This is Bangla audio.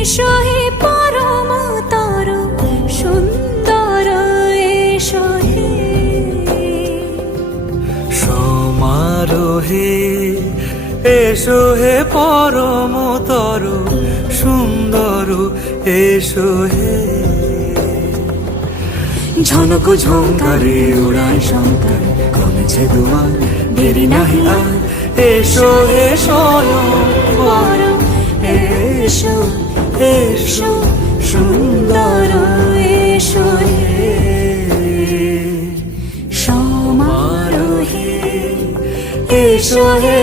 এসো হে পরমতর সুন্দর এসো হে সমারোহে এসো হে পরমতর সুন্দর এসো হে ঝনক ঝঙ্কারে উড়ায় শঙ্কর কমেছে দুয়ার দেরি নাহি আর এসো হে স্বয়ং বর এসো এসো সুন্দর এসো হে সমারোহে এসো হে